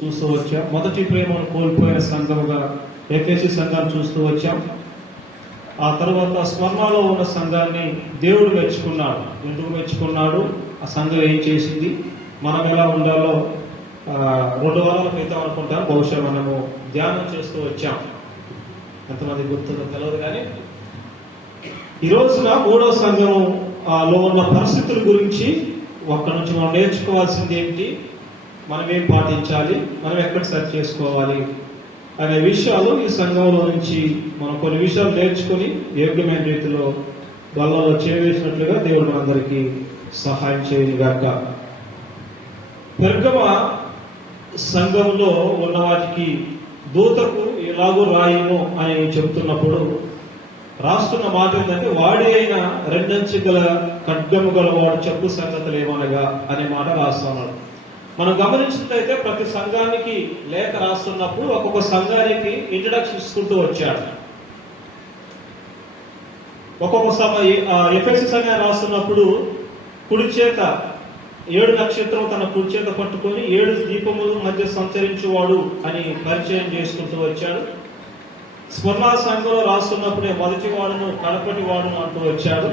చూస్తూ వచ్చాం. మొదటి ప్రేమను కోల్పోయిన సంఘముగా ఎఫెసీ సంఘాన్ని చూస్తూ వచ్చాం. ఆ తర్వాత స్మరణలో ఉన్న సంఘాన్ని దేవుడు మెచ్చుకున్నాడు. ఎందుకు మెచ్చుకున్నాడు, ఆ సంఘం ఏం చేసింది, మనం ఎలా ఉండాలో 2 వారాల క్రితం అనుకుంటాం బహుశా మనము ధ్యానం చేస్తూ వచ్చాం. ఎంతమంది గుర్తుందో తెలియదు, కానీ ఈ రోజున 3వ సంఘంలో ఉన్న పరిస్థితుల గురించి ఒక్కడి నుంచి మనం నేర్చుకోవాల్సింది ఏంటి, మనం ఏం పాటించాలి, మనం ఎక్కడ సరి చేసుకోవాలి అనే విషయాలు ఈ సంఘంలో నుంచి మనం కొన్ని విషయాలు నేర్చుకుని యోగ్యమైన రీతిలో వాళ్ళలో చేవేసినట్లుగా దేవుడు మనందరికీ సహాయం చేయగాక. పెర్గమ సంఘంలో ఉన్న వాటికి దూతకు ఎలాగూ రాయము అని చెబుతున్నప్పుడు రాస్తున్న మాట ఏంటంటే, వాడి అయిన 2 అంచెల ఖడ్గము గల వాడు చెప్పు సంగతులు ఏమనగా అనే మాట రాస్తున్నాడు. మనం గమనించినట్లయితే ప్రతి సంఘానికి లేఖ రాస్తున్నప్పుడు ఒక్కొక్క సంఘానికి ఇంట్రడక్షన్ ఇస్తుంటూ వచ్చాడు. ఒక్కొక్క ఎఫెసీ సంఘాన్ని రాస్తున్నప్పుడు కుడి చేత 7 నక్షత్రం తన కుడి చేత పట్టుకొని 7 దీపముల మధ్య సంచరించువాడు అని పరిచయం చేసుకుంటూ వచ్చాడు. స్మరణ సంఘంలో రాస్తున్నప్పుడే మొదటి వాడును కడపటి వాడును అంటూ వచ్చాడు.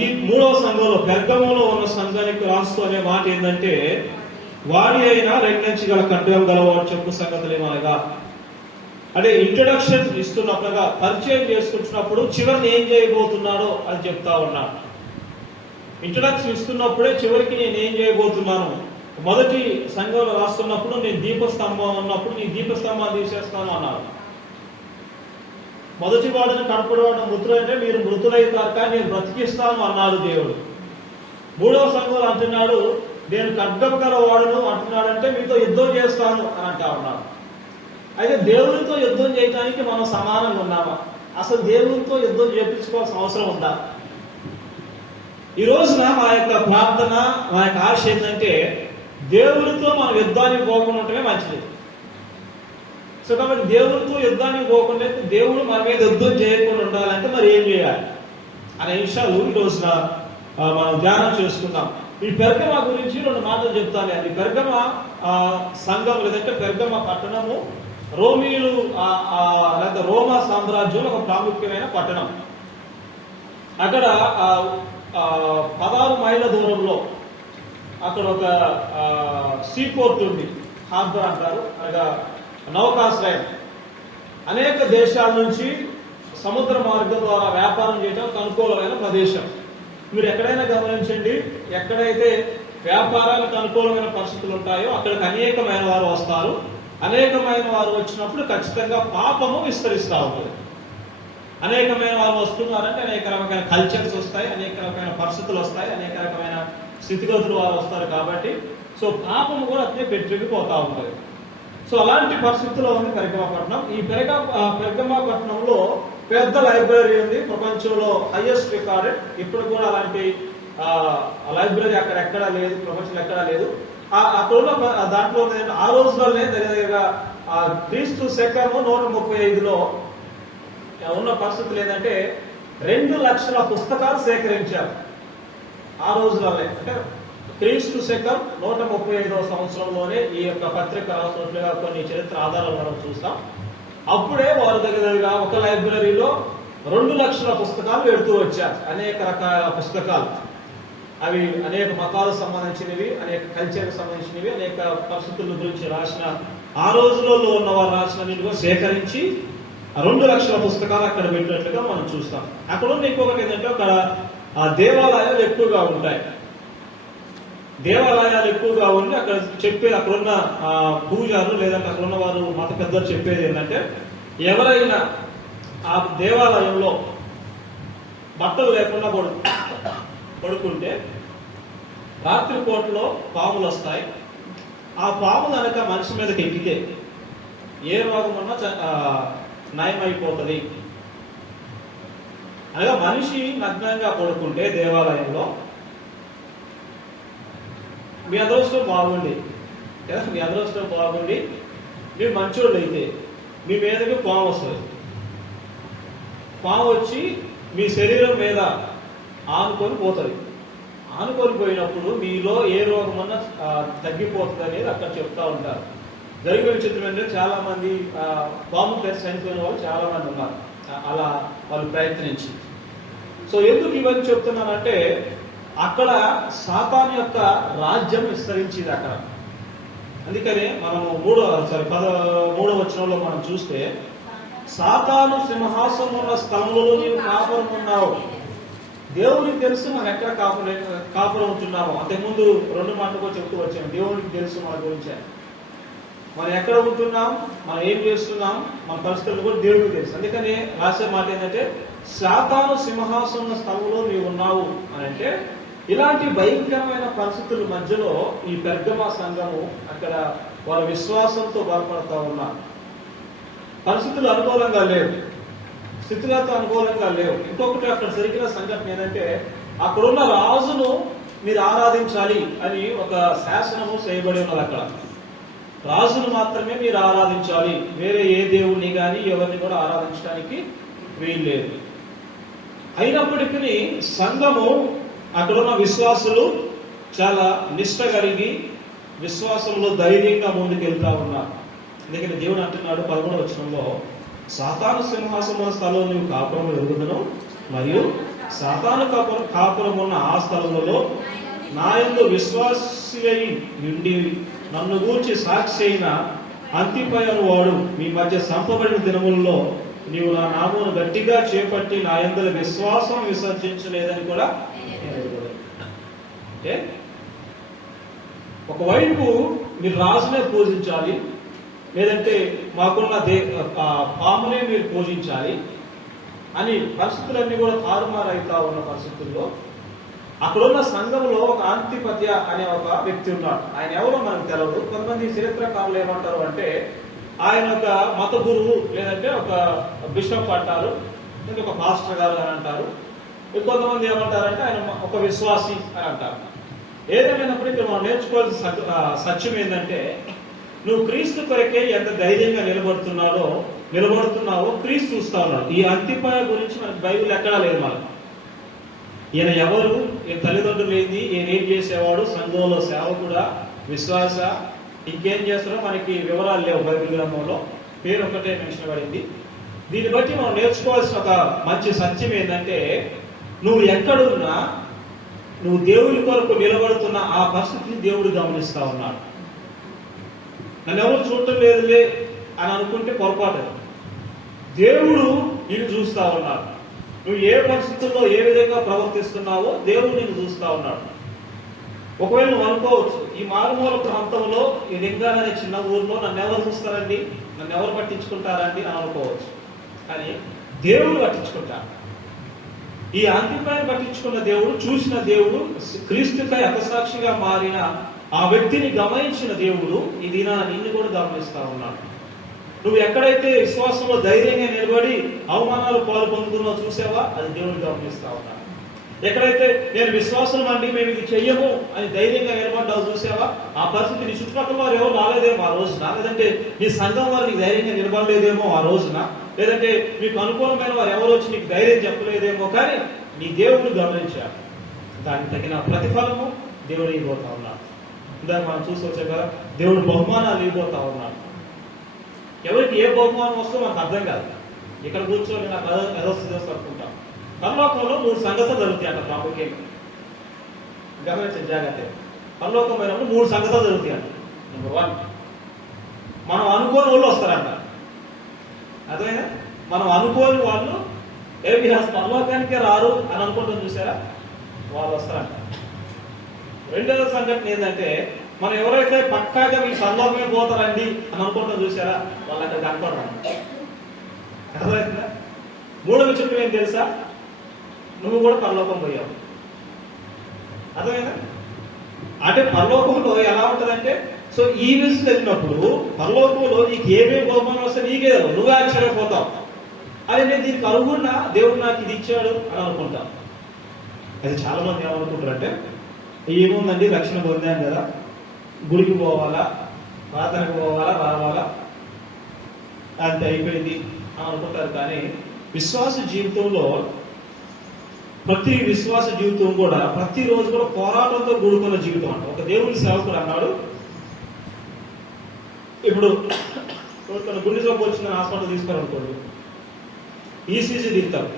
ఈ 3వ సంఘంలో పెర్గములో ఉన్న సంఘానికి రాస్తూ అనే మాట ఏంటంటే, వాడి అయినా 2 అంచెల ఖడ్గం గలవాడు చెప్పు సంగతులు ఏమనగా. అంటే ఇంట్రడక్షన్ ఇస్తున్నప్పుడుగా పరిచయం చేసుకుంటున్నప్పుడు చివరిని ఏం చేయబోతున్నాడో అని చెప్తా ఉన్నాడు. ఇంట్రడక్షన్ ఇస్తున్నప్పుడే చివరికి నేను ఏం చేయబోతున్నాను, మొదటి సంఘంలో రాస్తున్నప్పుడు నేను దీపస్తంభం ఉన్నప్పుడు నీ దీపస్తంభాన్ని తీసేస్తాను అన్నాడు. మొదటి వాడిని కనపడవాడు మృతులు అంటే మీరు మృతులైతారు కానీ నేను బ్రతికిస్తాను అన్నాడు దేవుడు. 3వ సంఘంలో అంటున్నాడు, నేను ఖడ్గం గల వాడును అంటున్నాడంటే మీతో యుద్ధం చేస్తాను అని అంటా ఉన్నాడు. అయితే దేవునితో యుద్ధం చేయడానికి మనం సమానంగా ఉన్నామా? అసలు దేవునితో యుద్ధం చేయించుకోవాల్సిన అవసరం ఉందా? ఈ రోజున మా యొక్క ప్రార్థన, మా యొక్క ఆశ ఏంటంటే దేవునితో మనం యుద్ధానికి పోకుండా ఉంటేనే మంచిది. సో కాబట్టి దేవునితో యుద్ధానికి పోకుండా, దేవుడు మన మీద యుద్ధం చేయకుండా ఉండాలంటే మరి ఏం చేయాలి అనే విషయాలు ఈ రోజున మనం ధ్యానం చేసుకుందాం. ఈ పెర్గమ గురించి 2 మాటలు చెప్తాను. అది పెర్గమ సంఘం లేదంటే పెర్గమ పట్టణము రోమీయులు లేదా రోమా సామ్రాజ్యంలో ఒక ప్రాముఖ్యమైన పట్టణం. అక్కడ 16 మైళ్ళ దూరంలో అక్కడ ఒక సీపోర్ట్ ఉంది, హార్బర్ అంటారు, అనగా నౌకాశ్రయం. అనేక దేశాల నుంచి సముద్ర మార్గం ద్వారా వ్యాపారం చేయడానికి అనుకూలమైన ప్రదేశం. మీరు ఎక్కడైనా గమనించండి, ఎక్కడైతే వ్యాపారాలకు అనుకూలమైన పరిస్థితులు ఉంటాయో అక్కడికి అనేకమైన వారు వస్తారు. అనేకమైన వారు వచ్చినప్పుడు ఖచ్చితంగా పాపము విస్తరిస్తూ ఉంటుంది. అనేకమైన వారు వస్తున్నారంటే అనేక రకమైన కల్చర్స్ వస్తాయి, అనేక రకమైన పరిస్థితులు వస్తాయి, అనేక రకమైన స్థితిగతులు వారు వస్తారు. కాబట్టి సో పాపము కూడా అట్లే పెరిగిపోతూ ఉంటుంది. సో అలాంటి పరిస్థితుల్లో ఉంది పెర్గమపట్నం. ఈ పెర్గమపట్నంలో పెద్ద లైబ్రరీ ఉంది, ప్రపంచంలో హైయెస్ట్ రికార్డెడ్. ఇప్పుడు కూడా అలాంటి లైబ్రరీ అక్కడ ఎక్కడా లేదు, ప్రపంచంలో ఎక్కడా లేదు. అక్కడ దాంట్లో ఆ రోజుల్లోనే దగ్గరగా క్రీస్తు శకము 135లో ఉన్న పరిస్థితులు ఏంటంటే 2 లక్షల పుస్తకాలు సేకరించారు ఆ రోజులనే. అంటే క్రీస్తు శకం 135వ సంవత్సరంలోనే ఈ యొక్క పత్రిక రాసినట్లుగా కొన్ని చరిత్ర ఆధారాలు మనం చూస్తాం. అప్పుడే వారి దగ్గరగా ఒక లైబ్రరీలో 2 లక్షల పుస్తకాలు పెడుతూ వచ్చారు. అనేక రకాల పుస్తకాలు, అవి అనేక మతాలకు సంబంధించినవి, అనేక కల్చర్కి సంబంధించినవి, అనేక పరిస్థితుల గురించి రాసిన, ఆ రోజులలో ఉన్న వారు రాసిన సేకరించి 2 లక్షల పుస్తకాలు అక్కడ పెట్టినట్లుగా మనం చూస్తాం. అక్కడ ఉన్న ఇంకొకటి ఏంటంటే అక్కడ దేవాలయాలు ఎక్కువగా ఉంటాయి. దేవాలయాలు ఎక్కువగా ఉండి అక్కడ అక్కడున్న పూజారులు లేదంటే అక్కడ ఉన్న వారు మత పెద్దలు చెప్పేది ఏంటంటే, ఎవరైనా ఆ దేవాలయంలో బట్టలు లేకుండా పడుకుంటే రాత్రిపూటలో పాములు వస్తాయి. ఆ పాములు కనుక మనిషి మీదకి ఎక్కితే ఏ రోగం ఉన్నా నయమైపోతుంది. అనగా మనిషి నగ్నంగా పడుకుంటే దేవాలయంలో మీ అదృష్టం బాగుండి కదా, మీ అదృష్టం బాగుండి మీరు మంచోళ్ళు అయితే మీ మీదకి పాము వస్తుంది. పాము వచ్చి మీ శరీరం మీద ఆనుకొని పోతుంది. ఆనుకొని పోయినప్పుడు మీలో ఏ రోగమన్నా తగ్గిపోతుంది అనేది అక్కడ చెప్తా ఉంటారు. జరిగే విచిత్రం ఏంటంటే చాలా మంది బాంబు ప్లేస్ చనిపోయిన వాళ్ళు చాలా మంది ఉన్నారు అలా వాళ్ళు ప్రయత్నించి. సో ఎందుకు ఇవన్నీ చెప్తున్నానంటే అక్కడ సాతాను యొక్క రాజ్యం విస్తరించింది అక్కడ. అందుకనే మనము 13వ వచనంలో మనం చూస్తే, సాతాను సింహాసనం ఉన్న స్థలంలో నీవు కాపురం ఉన్నావు. దేవునికి తెలుసు మనం ఎక్కడ కాపురం ఉంటున్నాము. అంతకుముందు 2 మాటలు కూడా చెప్తూ వచ్చాము. దేవునికి తెలుసు మన గురించి, మనం ఎక్కడ ఉంటున్నాం, మనం ఏం చేస్తున్నాం, మన పరిస్థితులు కూడా దేవుడికి తెలుసు. అందుకని రాసే మాట ఏంటంటే సాతాను సింహాసనం స్థలంలో నీవు ఉన్నావు అని అంటే, ఇలాంటి భయంకరమైన పరిస్థితుల మధ్యలో ఈ పెర్గమ సంఘము అక్కడ వారి విశ్వాసంతో బలపడతా ఉన్నారు. పరిస్థితులు అనుకూలంగా లేవు, స్థితిగత అనుకూలంగా లేవు. ఇంకొకటి అక్కడ జరిగిన సంఘటన ఏంటంటే, అక్కడున్న రాజును మీరు ఆరాధించాలి అని ఒక శాసనము చేయబడి ఉన్నది. అక్కడ రాజును మాత్రమే మీరు ఆరాధించాలి, వేరే ఏ దేవుణ్ణి కానీ ఎవరిని కూడా ఆరాధించడానికి వీల్లేదు. అయినప్పటికీ సంఘము అక్కడున్న విశ్వాసులు చాలా నిష్ట కలిగి విశ్వాసంలో ధైర్యంగా ముందుకెళ్తా ఉన్నారు. అందుకని దేవుడు అంటున్నాడు 11వ వచనంలో, సాతాను సింహాసన స్థలంలో నువ్వు కాపురం ఎరుగుదను, మరియు సాతాను కాపురం ఉన్న ఆ స్థలములలో నా యందు విశ్వాసి అయి ఉండి నన్ను గూర్చి సాక్షి అయిన అంతిపయను వాడు మీ మధ్య సంపబడిన దినములలో నీవు నా నామమును గట్టిగా చేపట్టి నా యందు విశ్వాసం విసర్జించలేదని కూడా. అంటే ఒకవైపు మీరు రాజునే పూజించాలి, లేదంటే మాకున్న పామునే మీరు పూజించాలి అని పరిస్థితులన్నీ కూడా తారుమారైతా ఉన్న పరిస్థితుల్లో అక్కడున్న సంఘంలో ఒక అంతిపత్య అనే ఒక వ్యక్తి ఉన్నాడు. ఆయన ఎవరో మనకు తెలియదు. కొంతమంది చరిత్రకారులు ఏమంటారు అంటే ఆయన ఒక మత గురువు, లేదంటే ఒక బిషప్ అంటారు, లేదా ఒక మాస్టర్ గారు అని అంటారు. కొంతమంది ఏమంటారంటే ఆయన ఒక విశ్వాసి అని అంటారు. ఏదేమైనప్పటికీ మనం నేర్చుకోవాల్సిన సత్యం ఏంటంటే, నువ్వు క్రీస్తు కొరకే ఎంత ధైర్యంగా నిలబడుతున్నావో క్రీస్తు చూస్తా ఉన్నాడు. ఈ అంతిపయ గురించి మనకి బైబిల్ ఎక్కడా లేదు. మనకు ఈయన ఎవరు, ఈయన తల్లిదండ్రులు ఏంది, ఈయన ఏం చేసేవాడు, సంఘంలో సేవకుడా, విశ్వాస, ఇంకేం చేస్తారో మనకి వివరాలు లేవు బైబిల్ గ్రంథంలో. పేరు ఒకటే మెన్షన్ పడింది. దీన్ని బట్టి మనం నేర్చుకోవాల్సిన ఒక మంచి సత్యం ఏంటంటే, నువ్వు ఎక్కడున్నా నువ్వు దేవుడి కొరకు నిలబడుతున్న ఆ పరిస్థితిని దేవుడు గమనిస్తా ఉన్నాడు. నన్ను ఎవరు చూడటం లేదులే అని అనుకుంటే పొరపాటు. దేవుడు నిన్ను చూస్తా ఉన్నాడు. నువ్వు ఏ పరిస్థితుల్లో ఏ విధంగా ప్రవర్తిస్తున్నావో దేవుడు నిన్ను చూస్తా ఉన్నాడు. ఒకవేళ నువ్వు అనుకోవచ్చు, ఈ మారుమూల ప్రాంతంలో ఈ లింగాల అనే చిన్న ఊర్లో నన్ను ఎవరు చూస్తారండి, నన్ను ఎవరు పట్టించుకుంటారండి అని అనుకోవచ్చు. కానీ దేవుడు పట్టించుకుంటాడు. ఈ అంతిపాన్ని పట్టించుకున్న దేవుడు, చూసిన దేవుడు, క్రీస్తుకై హతసాక్షిగా మారిన ఆ వ్యక్తిని గమనించిన దేవుడు ఈ దినాన నిన్ను కూడా గమనిస్తా ఉన్నాడు. నువ్వు ఎక్కడైతే విశ్వాసంలో ధైర్యంగా నిలబడి అవమానాలు పాలు పొందుతున్నావు చూసావా, అది దేవుడు గమనిస్తా ఉన్నాడు. ఎక్కడైతే నేను విశ్వాసం అండి మేము ఇది చెయ్యము అని ధైర్యంగా నిలబడ్డావు చూసావా, ఆ పరిస్థితి నీ చుట్టుపక్కల వారు ఎవరు రాలేదేమో ఆ రోజున, లేదంటే నీ సంఘం వారు నీకు ధైర్యంగా నిలబడలేదేమో ఆ రోజున, లేదంటే మీకు అనుకూలమైన వారు ఎవరు వచ్చి నీకు ధైర్యం చెప్పలేదేమో, కానీ నీ దేవుడిని గమనించాడు. దానికి తగిన ప్రతిఫలము దేవుడు ఇవ్వబోతా ఉన్నాడు. ఇందాక మనం చూసి వచ్చాం కదా, దేవుడు బహుమానాలు ఇవ్వబోతా ఉన్నాడు. ఎవరికి ఏ బహుమానం వస్తుందో మనకు అర్థం కాదు. ఇక్కడ కూర్చొని నాకు ఏదో అనుకుంటాం. పరలోకంలో 3 సంగతులు జరుగుతాయి అంట ప్రాముఖ్యంగా. గమనించండి జాగ్రత్త. పరలోకం పోయినప్పుడు 3 సంగతులు జరుగుతాయి అంట. నెంబర్ 1, మనం అనుకోని వాళ్ళు వస్తారంట. అదేనా, మనం అనుకోని వాళ్ళు పరలోకానికే రారు అని అనుకుంటాం చూసారా, వాళ్ళు వస్తారంట. రెండవ సంఘటన ఏంటంటే, మనం ఎవరైతే పక్కాగా మీ పరలోకమే పోతారండి అని అనుకుంటాం చూసారా, వాళ్ళు అక్కడ కనపడరు. అర్థమైందా? మూడవ విషయం ఏం తెలుసా, నువ్వు కూడా పరలోకం పోయావు. అర్థమైందా? అంటే పరలోకంలో ఎలా ఉంటుందంటే, సో ఈ విషయం తెలిసినప్పుడు పరలోకంలో నీకు ఏమేమి బహుమానం వస్తే నీకే నువ్వే ఆశ్చర్యపోతావు. అది నేను దీనికి అనుకున్నా దేవుడు నాకు ఇది ఇచ్చాడు అని అనుకుంటాం. అది చాలా మంది ఏమనుకుంటారంటే, ఏముందండి రక్షణ పొందాను కదా, గుడికి పోవాలా, ప్రార్థనకు పోవాలా, రావాలా, అంతే అయిపోయింది అని అనుకుంటారు. కానీ విశ్వాస జీవితంలో ప్రతి విశ్వాస జీవితం కూడా ప్రతిరోజు కూడా పోరాటంతో కూడుకున్న జీవితం అంట. ఒక దేవుని సేవకుడు అన్నాడు, ఇప్పుడు తన గుండె జబ్బు వచ్చిందని హాస్పిటల్ తీసుకోవాలనుకోండి, ఈసీజీ దిగుతారు,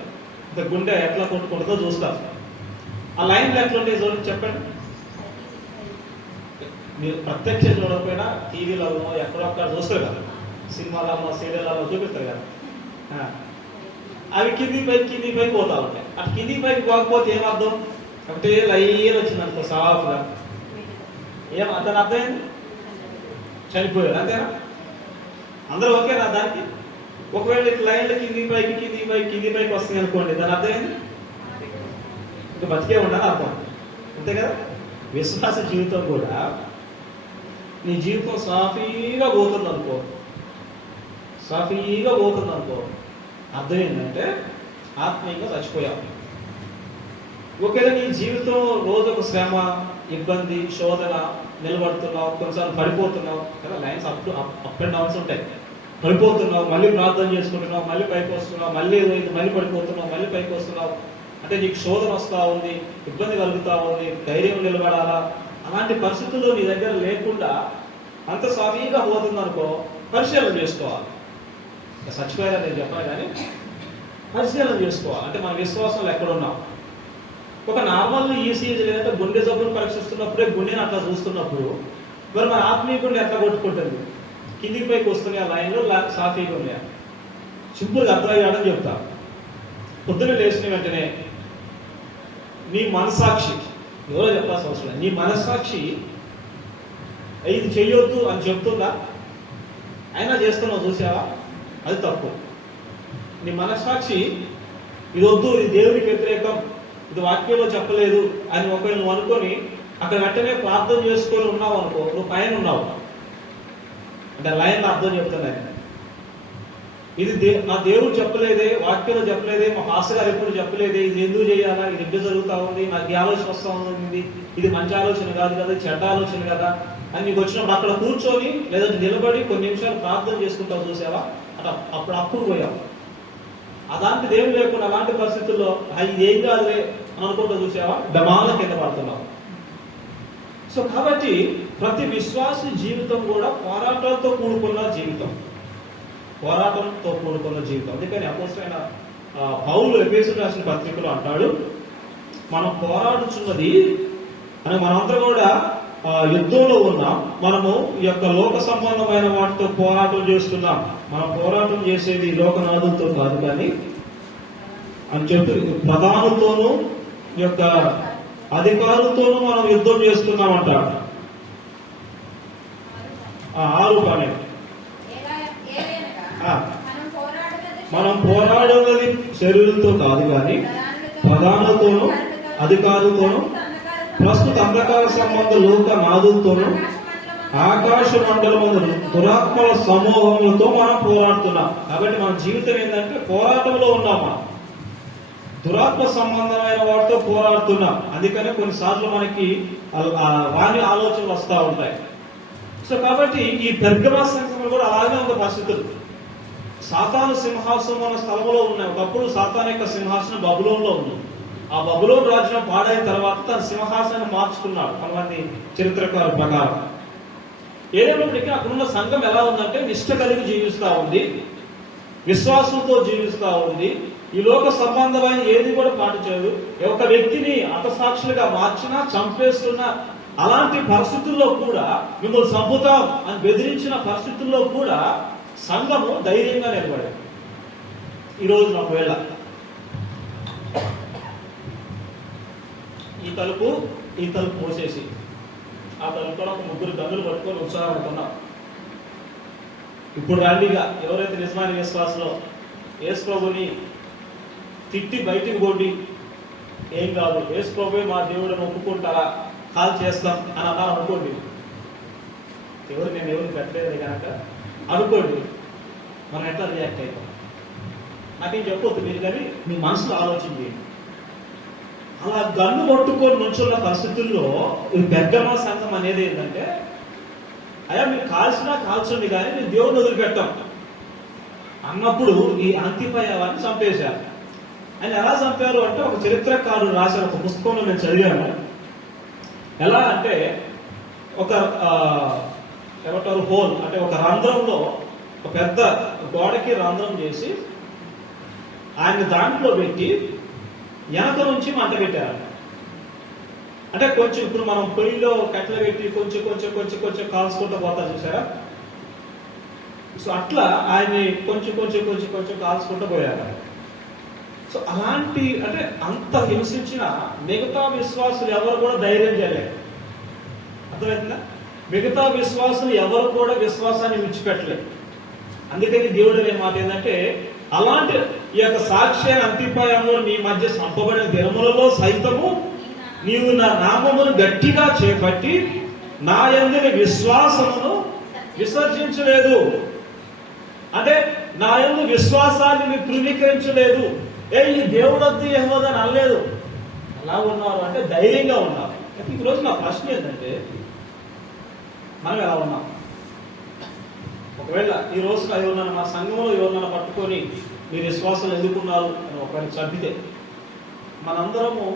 ఇంత గుండె ఎట్లా కొట్టుకుంటుందో చూస్తారు. ఆ లైన్లు ఎట్లా ఉంటాయి చూడండి, చెప్పండి. మీరు ప్రత్యక్ష చూడకపోయినా టీవీలలో ఎక్కడొక్కడ చూస్తారు కదా, సినిమాలలో సీరియల్లో చూపిస్తారు కదా, అవి కింది పైకి పోతా ఉంటాయి. అటు కింది పైకి పోకపోతే ఏమర్థం, అంటే లైన్ వచ్చింది అనుకో సాఫ్గా, దాని అర్థం ఏంటి? చనిపోయారు, అంతేనా? అందరూ ఓకేనా దానికి? ఒకవేళ ఇట్లా లైన్లు కింది పైకి వస్తుంది అనుకోండి, దాని అర్థం ఏంటి? ఇంకా బతికే ఉండాలి అర్థం, అంతే కదా? విశ్వాస జీవితం కూడా నీ జీవితం సాఫీగా పోతుంది అనుకో, అర్థం ఏంటంటే ఆత్మీయంగా చచ్చిపోయావు. ఒకవేళ నీ జీవితం రోజు ఒక శ్రమ, ఇబ్బంది, శోధన, నిలబడుతున్నావు, కొన్నిసార్లు పడిపోతున్నావు కదా, లైన్స్ అప్ అండ్ డౌన్స్ ఉంటాయి. పడిపోతున్నావు, మళ్ళీ ప్రార్థన చేసుకుంటున్నావు, మళ్ళీ పైకి వస్తున్నావు, మళ్ళీ పడిపోతున్నావు, మళ్ళీ పైకి వస్తున్నావు, అంటే నీకు శోధన వస్తూ ఉంది, ఇబ్బంది కలుగుతూ ఉంది, ధైర్యం నిలబడాలా, అలాంటి పరిస్థితుల్లో నీ దగ్గర లేకుండా అంత సాఫీగా పోతుంది అనుకో, పరిశీలన చేసుకోవాలి. చచ్చిపోయారా నేను చెప్పాలి, కానీ పరిశీలన చేసుకోవాలి. అంటే మన విశ్వాసంలో ఎక్కడున్నాం? ఒక నార్మల్ ఈసీజీ లేదంటే గుండె జబ్బును పరీక్షిస్తున్నప్పుడే గుండెని అట్లా చూస్తున్నప్పుడు మరి మన ఆత్మీయ గుండె ఎట్లా కొట్టుకుంటుంది? కిందికి పైకి వస్తున్నాయి ఆ లైన్లో, సాఫీగా ఉన్నాయా? సింపుల్గా అర్థమయ్యాడని చెప్తా. పొద్దున్న లేచిన వెంటనే నీ మనసాక్షి, ఎవరో చెప్పాల్సిన అవసరం లేదు, నీ మనసాక్షి ఇది చెయ్యొద్దు అని చెప్తుందా? అయినా చేస్తున్నావు, చూసావా? అది తప్పు. నీ మనసాక్షి ఇది వద్దు, ఇది దేవునికి వ్యతిరేకం, ఇది వాక్యంలో చెప్పలేదు అని ఒకవేళ నువ్వు అనుకొని అక్కడ వెంటనే ప్రార్థన చేసుకొని ఉన్నావు అనుకో, నువ్వు పైన ఉన్నావు అంటే లైన్లో అర్థం చెప్తున్నాయి. ఇది నా దేవుడు చెప్పలేదే, వాక్యంలో చెప్పలేదే, మా పాస్టర్ గారు ఎప్పుడు చెప్పలేదే, ఇది ఎందుకు చేయాలా, ఇది ఎందుకు జరుగుతూ ఉంది, నాకు ఈ ఆలోచన వస్తూ ఉంది, ఇది మంచి ఆలోచన కాదు కదా, చెడ్డ ఆలోచన కదా అని నీకు వచ్చినప్పుడు అక్కడ కూర్చొని లేదంటే నిలబడి కొన్ని నిమిషాలు ప్రార్థన చేసుకుంటావు, చూసావా? అప్పుడు పోయావు. అలాంటి దేవుడు లేకుండా అలాంటి పరిస్థితుల్లో ఇది ఏం కాదులే అనుకుంటూ చూసావా, డమాల కింద పడుతున్నావు. సో కాబట్టి ప్రతి విశ్వాసి జీవితం కూడా పోరాటంతో కూడుకున్న జీవితం. అందుకని అపోస్తలుడైన పౌలు ఎఫెసీయులకు రాసిన పత్రికలో అంటాడు, మనం పోరాడుచున్నది అని, మనంతా కూడా యుద్ధంలో ఉన్నాం, మనము ఈ యొక్క లోక సంబంధమైన వాటితో పోరాటం చేస్తున్నాం. మనం పోరాటం చేసేది లోకనాథులతో కాదు కానీ అని చెప్పి ప్రధానులతోనూ ఈ యొక్క అధికారులతోనూ మనం యుద్ధం చేస్తున్నాం అంటాడు. 6 మనం పోరాడున్నది శరీరంతో కాదు కానీ ప్రధానులతోనూ అధికారులతోనూ ప్రస్తుత అంధకార సంబంధ లోక నాదులతోనూ ఆకాశ మండలమును దురాత్మల సమూహములతో మనం పోరాడుతున్నాం. కాబట్టి మన జీవితం ఏంటంటే పోరాటంలో ఉన్నామా, దురాత్మ సంబంధమైన వాటితో పోరాడుతున్నాం. అందుకనే కొన్నిసార్లు మనకి వాని ఆలోచనలు వస్తూ ఉంటాయి. సో కాబట్టి ఈ పెర్గమ సంఘంలో కూడా అలాగే ఉన్న పరిస్థితులు. సాతాను సింహాసనం మన స్థలంలో ఉన్నాయి. ఒకప్పుడు సాతాను యొక్క సింహాసనం బబులోన్లో ఉంది. ఆ బబులోన్ రాజ్యం పాడైన తర్వాత తన సింహాసనాన్ని మార్చుకున్నాడు కొంతమంది చరిత్రకారుల ప్రకారం. ఏదేమైనప్పటికీ అక్కడున్న సంఘం ఎలా ఉందంటే నిష్ట కలిగి జీవిస్తూ ఉంది, విశ్వాసంతో జీవిస్తూ ఉంది, ఈ లోక సంబంధమైన ఏది కూడా పాటించలేదు. ఒక వ్యక్తిని హతసాక్షులుగా మార్చినా, చంపేస్తున్నా, అలాంటి పరిస్థితుల్లో కూడా మిమ్మల్ని చంపుతాం అని బెదిరించిన పరిస్థితుల్లో కూడా సంఘము ధైర్యంగా నిలబడేది. ఈరోజు ఒకవేళ ఈ తలుపు పోసేసి ఆ తలుపు కూడా ఒక 3 గన్నులు పట్టుకొని ఉత్సాహపడుతున్నాం. ఇప్పుడు రండిగా ఎవరైతే నిజమైన విశ్వాసంలో యేసు ప్రభుని తిట్టి బయటికి కొట్టి ఏం కాదు, యేసు ప్రభువే మా దేవుడిని ఒప్పుకుంటారా, కాల్ చేస్తాం అని అలా అనుకోండి. నేను ఎవరిని పెట్టలేదు కనుక అనుకోండి, మనం ఎట్లా రియాక్ట్ అవుతాం? నాకేం చెప్పొద్దు మీరు, కానీ మీ మనసులో ఆలోచించి అలా గన్ను కొట్టుకొని నుంచున్న పరిస్థితుల్లో ఈ పెర్గమ సంఘం అనేది ఏంటంటే, అయ్యా మీరు కాల్చండి కానీ మేము దేవుడిని వదిలిపెట్టాం అన్నప్పుడు ఈ అంతిపయ వారిని చంపేశారు. ఆయన ఎలా చంపారు అంటే ఒక చరిత్రకారుడు రాసిన ఒక పుస్తకంలో నేను చదివాను. ఎలా అంటే ఒక ఏమంటారు హోల్ అంటే ఒక రంధ్రంలో ఒక పెద్ద గోడకి రంధ్రం చేసి ఆయన దాంట్లో పెట్టి వెనక నుంచి మంట పెట్టారు. అంటే కొంచెం ఇప్పుడు మనం పొయ్యిలో కట్టెలు పెట్టి కొంచెం కొంచెం కొంచెం కొంచెం కాల్చుకుంటూ పోతా చూసారా, సో అట్లా ఆయన్ని కొంచెం కొంచెం కొంచెం కొంచెం కాల్చుకుంటూ పోయారు. సో అలాంటి అంటే అంత హింసించిన మిగతా విశ్వాసులు ఎవరు కూడా ధైర్యం చేయలేరు. అర్థమవుతుందా? మిగతా విశ్వాసులు ఎవరు కూడా విశ్వాసాన్ని విడిచిపెట్టలేదు. అందుకని దేవుడు అనే మాట ఏంటంటే, అలాంటి ఈ యొక్క సాక్ష్య అంతిపాయంలో నీ మధ్య సంపబడిన దినములలో సైతము నీవు నా నామమును గట్టిగా చేపట్టి నా యందు విశ్వాసమును విసర్జించలేదు. అంటే నా యందు విశ్వాసాన్ని మీరు ధృవీకరించలేదు. ఈ దేవుడు వద్దు ఏమోదని అనలేదు. ఎలా ఉన్నారు అంటే ధైర్యంగా ఉన్నారు. ఈరోజు నా ప్రశ్న ఏంటంటే, మనం ఎలా ఉన్నాం? ఒకవేళ ఈ రోజున ఎవరన్నా మా సంఘంలో ఎవరన్నా పట్టుకొని మీరు విశ్వాసం ఎందుకున్నారు అని ఒకరిని చంపితే మనందరము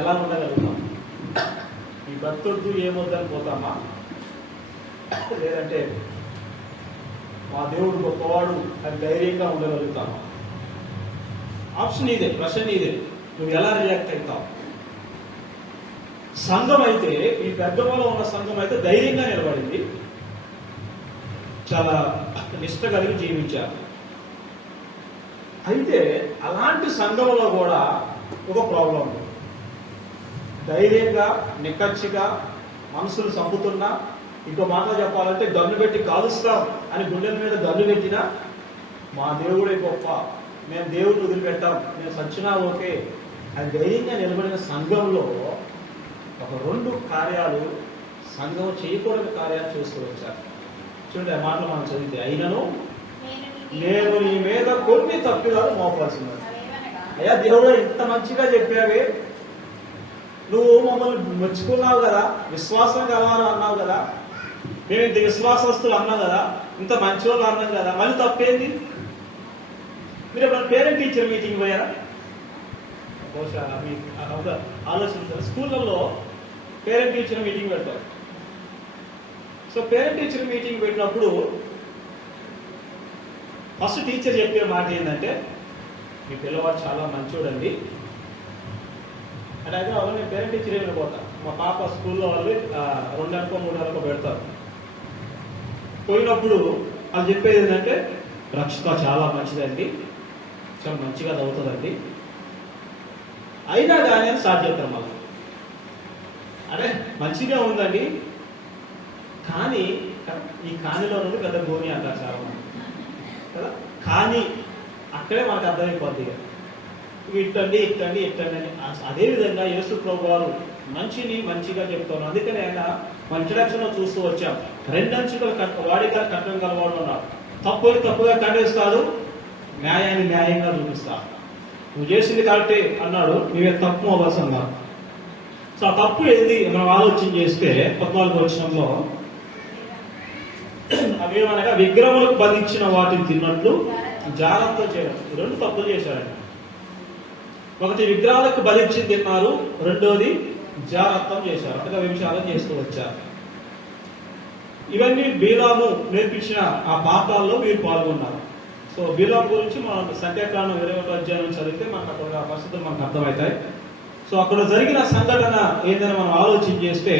ఎలా ఉండగలుగుతాం? ఈ భక్తుడు ఏమొద్దని పోతామా, లేదంటే మా దేవుడు గొప్పవాడు అని ధైర్యంగా ఉండగలుగుతామా? ఆప్షన్ ఇదే, ప్రశ్న ఇదే. నువ్వు ఎలా రియాక్ట్ అవుతావు? సంఘం అయితే, ఈ పెద్దమలో ఉన్న సంఘం అయితే ధైర్యంగా నిలబడింది, చాలా నిష్ట కలిగి జీవించారు. అయితే అలాంటి సంఘంలో కూడా ఒక ప్రాబ్లం ఉంది. ధైర్యంగా నిక్కచ్చిగా మనసులు చంపుతున్నా, ఇంకో మాట చెప్పాలంటే గన్ను పెట్టి కాలుస్తాం అని గుండెల మీద గన్ను పెట్టినా మా దేవుడే గొప్ప, మేము దేవుడిని వదిలిపెట్టాం, మేము సచ్చినా ఓకే అది ధైర్యంగా నిలబడిన సంఘంలో ఒక 2 కార్యాలు సంఘం చేయకూడని కార్యాలు చేస్తూ వచ్చారు. చూడండి, ఆ మాటలు మనం చదివితే, అయినను నేను నీ మీద కొన్ని తప్పిదాలు మోపాల్సింది. అయ్యా దేవుడు ఇంత మంచిగా చెప్పావే, నువ్వు మమ్మల్ని మెచ్చుకున్నావు కదా, విశ్వాసం కలవాలి అన్నావు కదా, మేము ఇంత విశ్వాసస్తులు అన్నావు కదా, ఇంత మంచి వాళ్ళు అన్నాం కదా, మళ్ళీ తప్పేంది? మీరు ఎప్పుడు పేరెంట్ టీచర్ మీటింగ్ పోయారా? బహుశా మీకు ఆలోచించారు. స్కూళ్ళల్లో పేరెంట్ టీచర్ మీటింగ్ పెడతారు. సో పేరెంట్ టీచర్ మీటింగ్ పెట్టినప్పుడు ఫస్ట్ టీచర్ చెప్పే మాట ఏంటంటే, మీ పిల్లవాడు చాలా మంచోడండి అంటే. అయితే నేను పేరెంట్ టీచర్ ఏమైనా పోతా, మా పాప స్కూల్లో వాళ్ళు 2 నెలలకో 3 నెలలకో పెడతారు. పోయినప్పుడు వాళ్ళు చెప్పేది ఏంటంటే, రక్షిత చాలా మంచిదండి, చాలా మంచిగా చదువుతుందండి, అయినా కానీ అని స్టార్ట్ చేస్తారు. మళ్ళీ అరే మంచిగా ఉందండి, కానీ ఈ కానిలో నుండి పెద్ద గోని అంటారు చాలా మంది కదా. కానీ అక్కడే మనకు అర్థమైపోద్ది కదా, ఇట్టండి ఇట్టండి ఇట్టండి అని. అదేవిధంగా యేసు ప్రభు వారు మంచిని మంచిగా చెప్తున్నారు. అందుకని ఆయన మన ఇంట్రడక్షన్ లో చూస్తూ వచ్చాం, 2 అంచుల వాడిగా కట్టడం గలవాడు అన్నారు. తప్పుని తప్పుగా ఖండిస్తాడు, న్యాయాన్ని న్యాయంగా చూపిస్తాడు. నువ్వు చేసింది కరెక్టే అన్నాడు, నువ్వే తప్పు అవ్వాల్సి అన్నారు. సో ఆ తప్పు ఏది మనం ఆలోచన చేస్తే 14వ వచనంలో అవేమనగా విగ్రహములకు బలిచ్చిన వాటిని తిన్నట్లు జాగ్రత్త చేయడం. 2 తప్పులు చేశారండి. ఒకటి విగ్రహాలకు బలిచ్చి తిన్నారు, రెండోది జాగ్రత్తం చేశారు, అంటే విషయాలను చేస్తూ వచ్చారు. ఇవన్నీ బీలాము నేర్పించిన ఆ పాఠాల్లో మీరు పాల్గొన్నారు. సో బీలాము గురించి మనం సంఖ్యాకాండం 21వ అధ్యాయం చదివితే మనకు అక్కడ పరిస్థితులు మనకు అర్థమవుతాయి. సో అక్కడ జరిగిన సంఘటన ఏదైనా మనం ఆలోచన చేస్తే,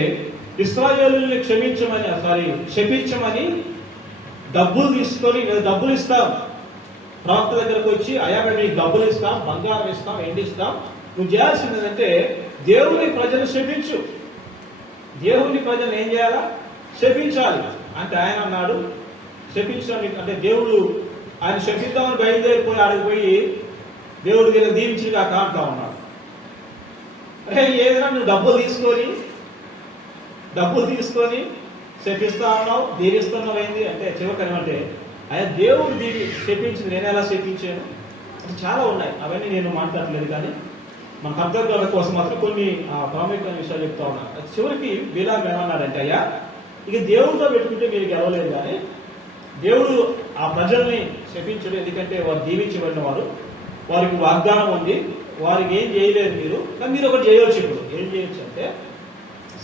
ఇశ్రాయేలుని క్షమించమని డబ్బులు తీసుకొని, డబ్బులు ఇస్తాం, ప్రవక్త దగ్గరకు వచ్చి, అయ్యా మేము నీకు డబ్బులు ఇస్తాం, బంగారం ఇస్తాం, ఎండి ఇస్తాం, నువ్వు చేయాల్సింది ఏంటంటే దేవుని ప్రజలు క్షమించు. దేవుని ప్రజలు ఏం చేయాలా? క్షమించాలి. అంటే ఆయన అన్నాడు క్షమించండి అంటే, దేవుడు ఆయన క్షమిద్దామని బయలుదేరిపోయి ఆడిపోయి దేవుడు దీన్ని దీవించిగా కాంటా ఉన్నాడు. ఏదైనా నువ్వు డబ్బులు తీసుకొని శపిస్తా ఉన్నావు, దీవిస్తున్నావు ఏంది అంటే చివరికనమంటే, ఆయన దేవుడు దీని శపించింది, నేను ఎలా శపించాను అంటే చాలా ఉన్నాయి. అవన్నీ నేను మాట్లాడలేదు, కానీ మనకు అర్థం కావడం కోసం మాత్రం కొన్ని ప్రాముఖ్యమైన విషయాలు చెప్తా ఉన్నా. చివరికి బిలాము ఏమన్నాడంటే, అయ్యా ఇక దేవుడితో పెట్టుకుంటే మీరు గెలవలేదు, కానీ దేవుడు ఆ ప్రజల్ని శపించడు, ఎందుకంటే వారు దీవించబడిన వారు. వారికి వాగ్దానం ఉంది, వారికి ఏం చేయలేదు మీరు, కానీ మీరు ఒకటి చేయవచ్చు. ఇప్పుడు ఏం చేయొచ్చు అంటే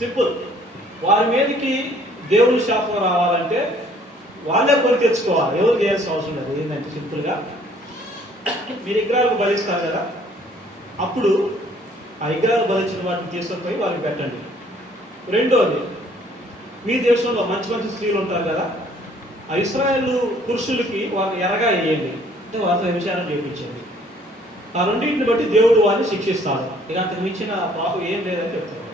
సింపుల్, వారి మీదకి దేవుని శాపం రావాలంటే వాళ్ళే కొని తెచ్చుకోవాలి, ఎవరు చేయాల్సిన అవసరం లేదు. ఏంటంటే సింపుల్గా మీరు విగ్రహాలకు బలిస్తారు కదా, అప్పుడు ఆ విగ్రహాలు బలించిన వాటిని తీసుకుపోయి వారికి పెట్టండి. రెండోది, మీ దేశంలో మంచి మంచి స్త్రీలు ఉంటారు కదా, ఆ ఇశ్రాయేలు పురుషులకి వారిని ఎరగా వేయండి, అంటే వారితో వ్యభిచారం చేయించండి. ఆ రెండింటిని బట్టి దేవుడు వారిని శిక్షిస్తాడు. ఇక అంతకు మించిన పాపం ఏం లేదని చెప్తున్నారు.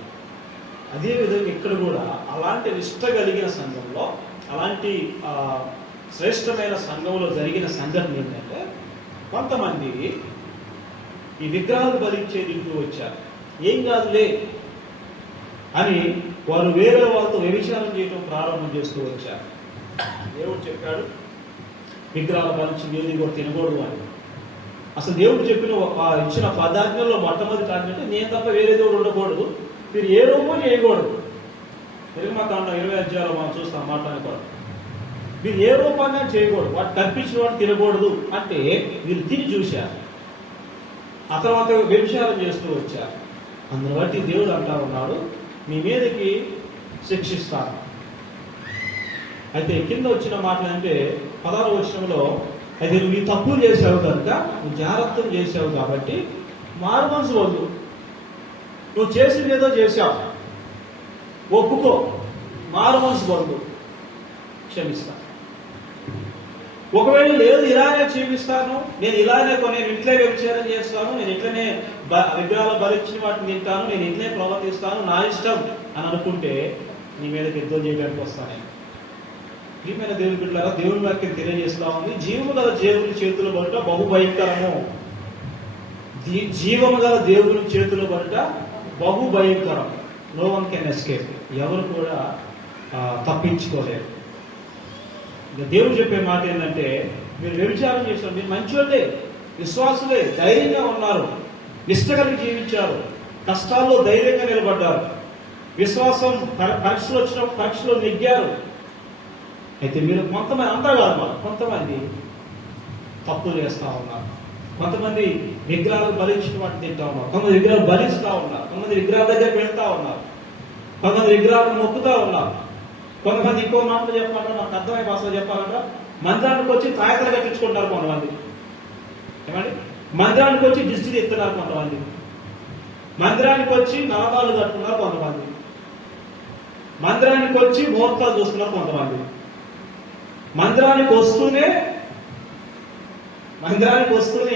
అదేవిధంగా ఇక్కడ కూడా అలాంటి నిష్ట కలిగిన సంఘంలో, అలాంటి శ్రేష్టమైన సంఘంలో జరిగిన సంఘటన ఏంటంటే, కొంతమంది ఈ విగ్రహాలు బలించేది ఇంటూ వచ్చారు. ఏం కాదులే అని వారు వేరే వాళ్ళతో వ్యభిచారం చేయడం ప్రారంభం చేస్తూ వచ్చారు. దేవుడు చెప్పాడు విగ్రహాలు బలించి ఏది కూడా తినకూడదు అని. అసలు దేవుడు చెప్పిన ఇచ్చిన పదార్థంలో మొట్టమొదటి అంటే నేను తప్ప వేరే దేవుడు ఉండకూడదు, మీరు ఏ రూపం చేయకూడదు. నిర్మకాండ 20 అధ్యాయంలో మనం చూస్తాం మాట్లాడుకోవడం. మీరు ఏ రూపంగా చేయకూడదు, వాటి కల్పించిన వాడు తినకూడదు అంటే వీళ్ళు తిని చూశారు. ఆ తర్వాత వ్యభిచారం చేస్తూ వచ్చారు. అందుని బట్టి దేవుడు అంటా ఉన్నాడు, మీ మీదకి శిక్షిస్తాను. అయితే కింద వచ్చిన మాటలు అంటే 16వ వచనంలో, అయితే నువ్వు ఈ తప్పులు చేసావు కనుక, నువ్వు జాగ్రత్తలు చేసావు కాబట్టి మారు మనసు వద్దు, నువ్వు చేసింది ఏదో చేశావు, ఒప్పుకో, మారు మనసు వద్దు, క్షమిస్తా. ఒకవేళ లేదు ఇలానే చూపిస్తాను, నేను ఇలానే నేను ఇంట్లో వ్యభిచారం చేస్తాను, నేను ఇట్లనే విగ్రహాలు బలించిన వాటిని తింటాను, నేను ఇట్లనే ప్రవర్తిస్తాను, నా ఇష్టం అని అనుకుంటే నీ మీదకి యుద్ధం చేయడానికి వస్తాను. ప్రియమైన దేవుని బిడ్డలారా, దేవుని వాక్యం తెలియజేస్తా ఉంది, జీవము గల దేవుని చేతులు బట్ట బహుభయంకరము. జీవము గల దేవుని చేతులు బట్ట బహుభయంకరం. No one can escape. ఎవరు కూడా తప్పించుకోలేరు. ఇక దేవుడు చెప్పే మాట ఏంటంటే, మీరు వ్యభిచారం చేశారు, మీరు మంచివాళ్ళే, విశ్వాసులే, ధైర్యంగా ఉన్నారు, నిష్ట కలిగి జీవించారు, కష్టాల్లో ధైర్యంగా నిలబడ్డారు, విశ్వాసం పరీక్షలు వచ్చినప్పుడు పరీక్షలో నెగ్గారు. అయితే మీరు కొంతమంది, అంతా కాదు, కొంతమంది తప్పులు చేస్తూ ఉన్నారు, కొంతమంది విగ్రహాలు బలించిన వాటిని తింటా ఉన్నారు, కొంతమంది విగ్రహాలు బలిస్తూ ఉన్నారు, కొంతమంది విగ్రహాల దగ్గరికి వెళ్తా ఉన్నారు, కొంతమంది విగ్రహాలను మొక్కుతూ ఉన్నారు, కొంతమంది ఇంకో మాటలు చెప్పాలంటే, నాకు అర్థమై భాషలో చెప్పాలంటే మందిరానికి వచ్చి తాయతలు కట్టించుకుంటారు కొంతమంది. ఏమండి, మందిరానికి వచ్చి దిష్టి తీస్తున్నారు కొంతమంది, మందిరానికి వచ్చి నరకాలు కట్టుకున్నారు కొంతమంది, మందిరానికి వచ్చి ముహూర్తాలు చూస్తున్నారు కొంతమంది, మందిరానికి వస్తూనే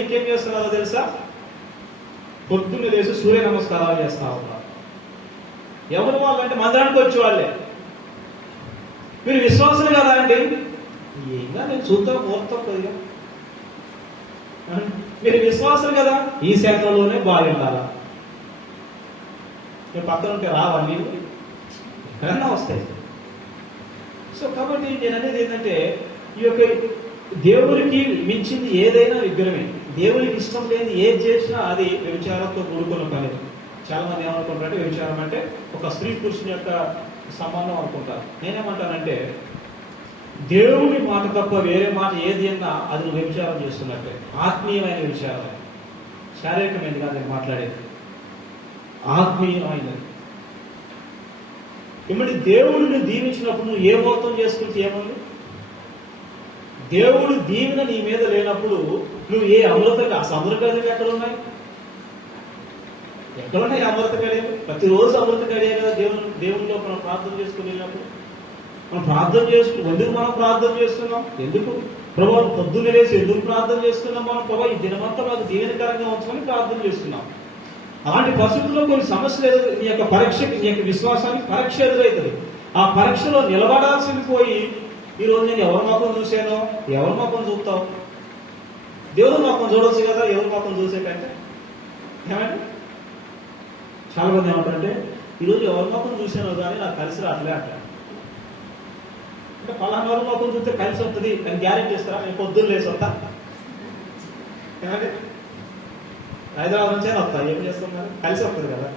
ఇంకేం చేస్తున్నారో తెలుసా, పొద్దున్న లేసి సూర్య నమస్కారాలు చేస్తా ఉన్నారు. ఎవరు వాళ్ళంటే మందిరానికి వచ్చే వాళ్ళే. మీరు విశ్వాసులు కదా అండి, ఏంగా నేను చూద్దాం ముహూర్తం కొద్దిగా, మీరు విశ్వాసులు కదా, ఈ శాతంలోనే బాగుండాలా, మీరు పక్కన ఉంటే రావన్నీ ఎక్కడన్నా వస్తాయి. సో కాబట్టి నేను అనేది ఏంటంటే, ఈ యొక్క దేవుడికి మించింది ఏదైనా విగ్రహమే. దేవుడికి ఇష్టం లేని ఏది చేసినా అది వ్యభిచారంతో కూడుకున్న పని. చాలా మంది ఏమనుకుంటారంటే వ్యభిచారం అంటే ఒక స్త్రీ పురుషుని యొక్క సంబంధం అనుకుంటారు. నేనేమంటానంటే, దేవుడి మాట తప్ప వేరే మాట ఏది అన్నా అది నువ్వు వ్యభిచారం చేస్తున్నట్టే. ఆత్మీయమైన వ్యభిచారం, శారీరకమైనది కాదు నేను మాట్లాడేది, ఆత్మీయమైనది. ఇమ్మడి దేవుడిని దీవించినప్పుడు నువ్వు ఏ మొత్తం చేసుకుంటే ఏముంది? దేవుడు దీవెన నీ మీద లేనప్పుడు నువ్వు ఏ అమృతంగా, అసలు అమృత గడియలు ఎక్కడున్నాయి? ఎక్కడున్నాయి అమృత గడియలు? ప్రతిరోజు అమృత గడియ కదా దేవునిలో మనం ప్రార్థన చేసుకుని వెళ్ళినప్పుడు. మనం ప్రార్థన చేసుకుని ఎందుకు మనం ప్రార్థన చేస్తున్నాం? ఎందుకు ప్రభావం పొద్దున్నే లేసి ఎందుకు ప్రార్థన చేస్తున్నాం? మనం ప్రభావ ఈ దినమంతా మాకు దీవెనకరంగా ఉంచుకొని ప్రార్థన చేస్తున్నాం. అలాంటి పరిస్థితుల్లో కొన్ని సమస్యలు నీ యొక్క పరీక్షకి, నీ యొక్క విశ్వాసానికి పరీక్ష ఎదురవుతుంది. ఆ పరీక్షలో నిలబడాల్సింది పోయి ఈరోజు నేను ఎవరి మాపం చూశానో, ఎవరి మాపం చూస్తావు? దేవుడు మాపం చూడవచ్చు కదా, ఎవరి మాపం చూసే కంటే. ఏమంటే చాలా మంది ఏమంటారంటే, ఈరోజు ఎవరి మాపం చూశానో కానీ నాకు కలిసి రావట్లే అంట. అంటే పలానా ఎవరి మాపం చూస్తే కలిసి వస్తుంది అని గ్యారెంటీ ఇస్తారా? నేను పొద్దున్న లేసి వస్తా, ఏమంటే హైదరాబాద్ నుంచే వస్తా, ఏం చేస్తాం కదా, కలిసి వస్తుంది కదా.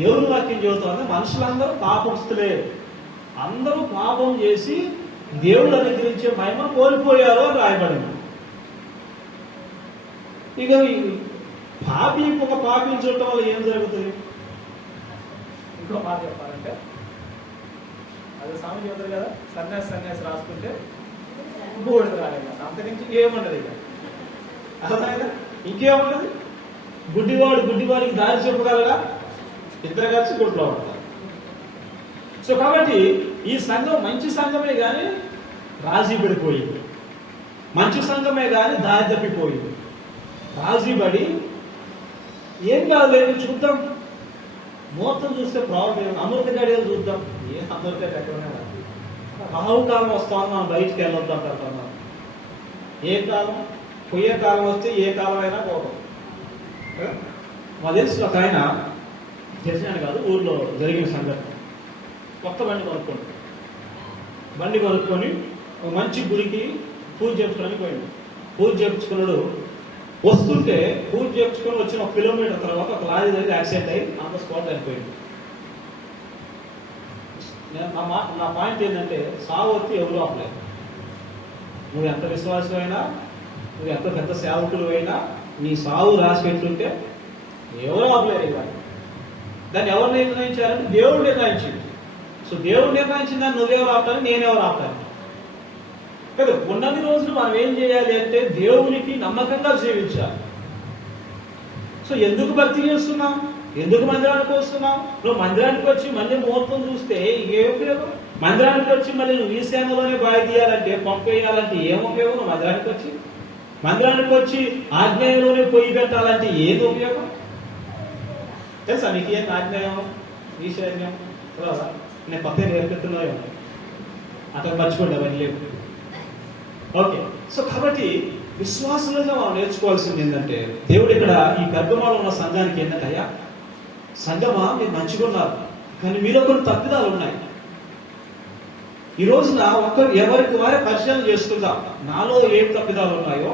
దేవుని వాక్యం చెబుతుంది, మనుషులందరూ పాపస్తులే, అందరూ పాపం చేసి దేవుడు అనుగ్రహించే మహిమను కోల్పోయారు అని రాయబడింది. ఇక ఈ పాపి ఇంకొక పాపిని చూడటం వల్ల ఏం జరుగుతుంది? ఇంకో మాట చెప్పాలంటే అది సామెత చెబుతారు కదా, సన్యాసి రాసుకుంటే బోర్డు రాలేదు, అంతరించి ఏముండదు. ఇక అర్థమైనా ఇంకేముండదు. గుడ్డివాడికి దారి చెప్పగలరా? ఇద్దరు కలిసి గుడ్లో ఉంటారు. సో కాబట్టి ఈ సంఘం మంచి సంఘమే కానీ రాజీ పడిపోయింది, మంచి సంఘమే కానీ దారి తప్పిపోయింది. రాజీ పడి ఏం కాదు చూద్దాం, ముహూర్తం చూస్తే ప్రాబ్లం, అమృత గడియలు చూద్దాం. ఏ అమృత ఎక్కడనే రాహుకాలం వస్తామని మనం బయటికి వెళ్ళొద్దాం అంటారు. ఏ కాలం పోయే కాలం వస్తే ఏ కాలం అయినా పోతాం. మా తెలిసి ఒక ఆయన తెలిసినాను కాదు, ఊర్లో జరిగిన సంఘటన. కొత్త బండి కొనుక్కొని ఒక మంచి గుడికి పూజ చేయించుకోవడానికి పోయింది. పూజ చేయించుకున్నాడు. వస్తుంటే పూజ చేయించుకొని వచ్చిన 1 కిలోమీటర్ తర్వాత ఒక లారీ దగ్గర యాక్సిడెంట్ అయ్యి అంత స్పాట్ అయిపోయింది. నా పాయింట్ ఏంటంటే సావు వచ్చి ఎవరు ఆపలేదు. నువ్వు ఎంత విశ్వాసమైనా, నువ్వు ఎంత పెద్ద సేవకుడు అయినా, నీ సావు రాసి పెట్టుంటే ఎవరు ఆపలేరు. ఇవాళ దాన్ని ఎవరు నిర్ణయించారంటే దేవుడు నిర్ణయించింది. సో దేవుడు నిర్ణయించిన దాన్ని నువ్వెవరు ఆపుతాను, నేనెవరు ఆపుతాను కదా. ఉన్నన్ని రోజులు మనం ఏం చేయాలి అంటే దేవునికి నమ్మకంగా జీవించాలి. సో ఎందుకు భక్తి చేస్తున్నాం, ఎందుకు మందిరానికి వస్తున్నాం? నువ్వు మందిరానికి వచ్చి మళ్ళీ ముహూర్తం చూస్తే ఏ ఉపయోగం? మందిరానికి వచ్చి మళ్ళీ నువ్వు ఈ సేనలోనే బాగా తీయాలంటే, పంపు వేయాలంటే ఏం ఉపయోగం? నువ్వు మందిరానికి వచ్చి ఆజ్ఞాయంలోనే పొయ్యి పెట్టాలంటే ఏది ఉపయోగం? తెలుసా నీకు ఏం ఆజ్ఞాయం ఈ సైన్యం కదా? నేను పక్కన నేర్పుతున్నాయో అట్లా మర్చిపోండి, అవన్నీ లేవు. ఓకే. సో కాబట్టి విశ్వాసంగా మనం నేర్చుకోవాల్సింది ఏంటంటే, దేవుడు ఇక్కడ ఈ గర్భమాలో ఉన్న సంఘానికి ఏంటంటే, అయ్యా సంఘమా మీరు మంచిగా ఉన్నారు, కానీ మీలో కొన్ని తప్పిదాలు ఉన్నాయి. ఈ రోజున ఎవరికి వారే పరిశీలన చేసుకుందాం. నాలో ఏం తప్పిదాలు ఉన్నాయో,